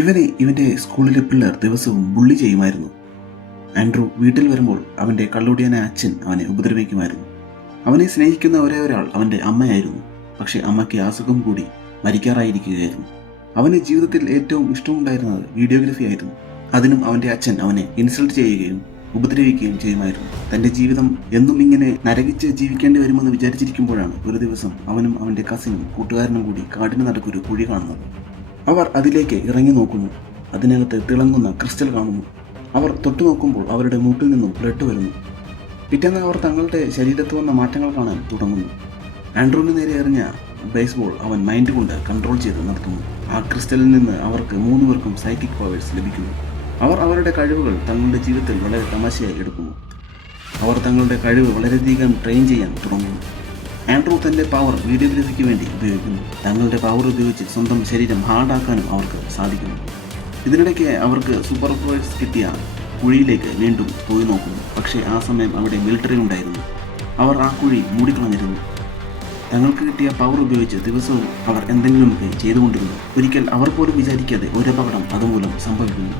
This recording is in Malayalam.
ഇവന്റെ സ്കൂളിലെ പിള്ളേർ ദിവസവും ബുള്ളി ചെയ്യുമായിരുന്നു. ആൻഡ്രൂ വീട്ടിൽ വരുമ്പോൾ അവന്റെ കള്ളുടിയനായ അച്ഛൻ അവനെ ഉപദ്രവിക്കുമായിരുന്നു. അവനെ സ്നേഹിക്കുന്ന ഒരേ ഒരാൾ അവന്റെ അമ്മയായിരുന്നു. പക്ഷെ അമ്മയ്ക്ക് അസുഖം കൂടി മരിക്കാറായിരിക്കുകയായിരുന്നു. അവന് ജീവിതത്തിൽ ഏറ്റവും ഇഷ്ടമുണ്ടായിരുന്നത് വീഡിയോഗ്രാഫി ആയിരുന്നു. അതിനും അവന്റെ അച്ഛൻ അവനെ ഇൻസൾട്ട് ചെയ്യുകയും ഉപദ്രവിക്കുകയും ചെയ്യുമായിരുന്നു. തന്റെ ജീവിതം എന്നും ഇങ്ങനെ നരകിച്ച് ജീവിക്കേണ്ടി വരുമെന്ന് വിചാരിച്ചിരിക്കുമ്പോഴാണ് ഒരു ദിവസം അവനും അവന്റെ കസിനും കൂട്ടുകാരനും കൂടി കാടിന് നടുക്കൊരു കുഴി കാണുന്നത്. അവർ അതിലേക്ക് ഇറങ്ങി നോക്കുന്നു. അതിനകത്ത് തിളങ്ങുന്ന ക്രിസ്റ്റൽ കാണുന്നു. അവർ തൊട്ടു നോക്കുമ്പോൾ അവരുടെ മൂക്കിൽ നിന്നും ബ്ലഡ് വരുന്നു. പിറ്റേന്ന് അവർ തങ്ങളുടെ ശരീരത്ത് വന്ന മാറ്റങ്ങൾ കാണാൻ തുടങ്ങുന്നു. ആൻഡ്രൂവിന് നേരെ എറിഞ്ഞ ബേസ്ബോൾ അവൻ മൈൻഡ് കൊണ്ട് കൺട്രോൾ ചെയ്ത് നടത്തുന്നു. ആ ക്രിസ്റ്റലിൽ നിന്ന് അവർക്ക് 3 പേർക്കും സൈക്കിക് പവേഴ്സ് ലഭിക്കുന്നു. അവർ അവരുടെ കഴിവുകൾ തങ്ങളുടെ ജീവിതത്തിൽ വളരെ തമാശയായി എടുക്കുന്നു. അവർ തങ്ങളുടെ കഴിവ് വളരെയധികം ട്രെയിൻ ചെയ്യാൻ തുടങ്ങുന്നു. ആൻഡ്രൂ തന്റെ പവർ വീഡിയോഗ്രാഫിക്ക് വേണ്ടി ഉപയോഗിക്കുന്നു. തങ്ങളുടെ പവർ ഉപയോഗിച്ച് സ്വന്തം ശരീരം ഹാർഡാക്കാനും അവർക്ക് സാധിക്കുന്നു. ഇതിനിടയ്ക്ക് അവർക്ക് സൂപ്പർ പവേഴ്സ് കിട്ടിയ കുഴിയിലേക്ക് വീണ്ടും പോയി നോക്കുന്നു. പക്ഷേ ആ സമയം അവിടെ മിലിറ്ററി ഉണ്ടായിരുന്നു. അവർ ആ കുഴി മൂടിക്കളഞ്ഞിരുന്നു. തങ്ങൾക്ക് കിട്ടിയ പവർ ഉപയോഗിച്ച് ദിവസവും അവർ എന്തെങ്കിലുമൊക്കെ ചെയ്തുകൊണ്ടിരുന്നു. ഒരിക്കൽ അവർ പോലും വിചാരിക്കാതെ ഒരു അപകടം അതുമൂലം സംഭവിക്കുന്നു.